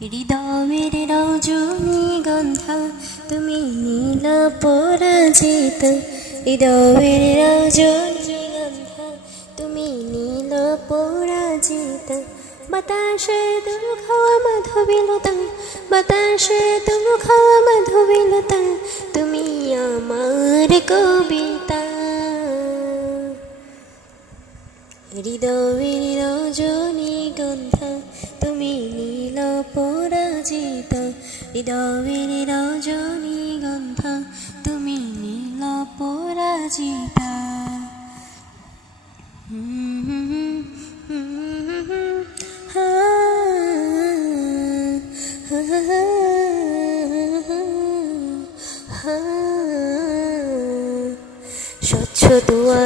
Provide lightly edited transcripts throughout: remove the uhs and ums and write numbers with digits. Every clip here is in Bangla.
হৃদয়ের রজনীগন্ধা তুমি নীল পরাজিত, হৃদয়ের রজনীগন্ধা তুমি নীল পরাজিত। বাতাসে তুমি খাওয়া মাধবীলতা, বাতাসে তুমি খাওয়া মাধবীলতা, তুমি আমার কবিতা। হৃদয়ের রজনীগন্ধা তুমি নীল পরাজিত, হৃদয়ের রজনীগন্ধা তুমি নীল পরাজিতা। স্বচ্ছ দোয়া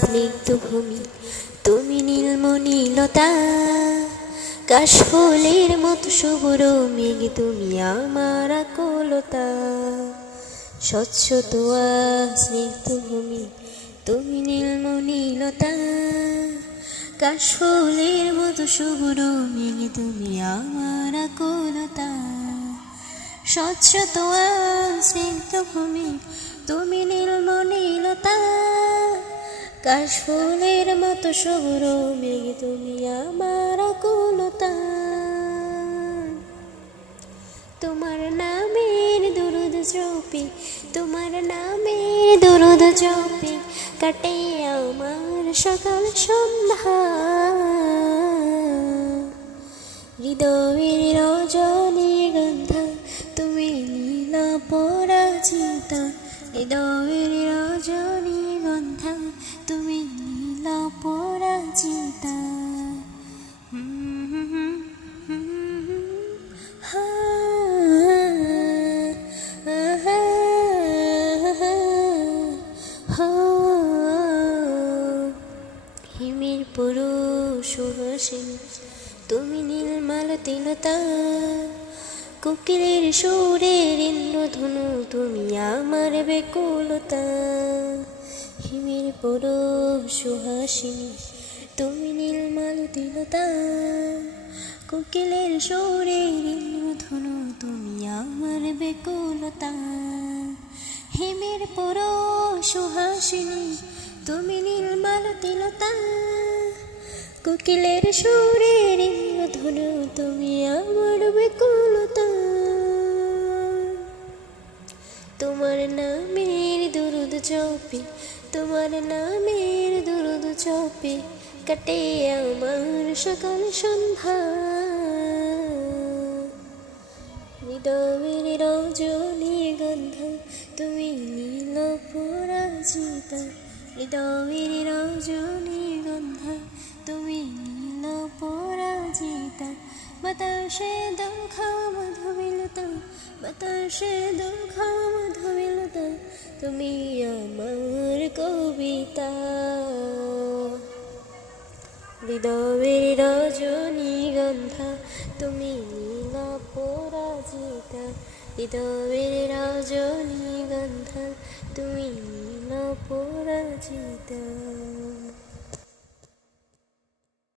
স্নিগ্ধ ভূমি তুমি নীলমণিলতা, কাশফুলের মতো শুভ্র মেঘ তুমি আমার আকুলতা। স্বচ্ছ দোয়া স্নিগ্ধ ভূমি তুমি নীলমণিলতা, কাশফুলের মতো শুভ্র মেঘ তুমি আমার আকুলতা। স্বচ্ছ দোয়া স্নিগ্ধ ভূমি তুমি নীলমণিলতা, কাশফুলের মতো শুভ্র মেঘ তুমি আমার আকুলতা। তোমার নামের দুরুদ জপি, তোমার নামের দুরুদ জপি, কাটে আমার সকাল সন্ধ্যা। হৃদয়ের রজনীগন্ধা তুমি নীল পরাজিতা, হৃদয়ের রজনীগন্ধা তুমি নীল পরাজিতা। হিমের পুরুষ সুহাসিনী তুমি নীলমালতিলতা, কোকিলের সুরের ইন্দ্রধনু তুমি আমার বেকুলতা। হিমের পুরুষ সুহাসিনী তুমি নীলমালতিলতা, কোকিলের সুরের ইন্দ্রধনু তুমি আমার বেকুলতা। হিমের পুরুষ সুহাসিনী তুমি নীলমালতিলতা, কোকিলের সুরের ইন্দ্রধনু তুমি আমার বেকুলতা। তোমার নামের দুরুদ জপি, তোমার নামের দুরুদ জপি, কাটে আমার সকাল সন্ধ্যা। হৃদয়ের রজনীগন্ধা তুমি নীল পরাজিতা, হৃদয়ের রজনীগন্ধা তুমি নীল পরাজিতা। বাতাসে দম খাওয়া মাধবীলতা, বাতাসে দম খাওয়া মাধবীলতা, তুমি আমার কবিতা। হৃদয়ের রজনীগন্ধা তুমি নীল পরাজিতা, হৃদয়ের রজনীগন্ধা তুমি নীল পরাজিতা।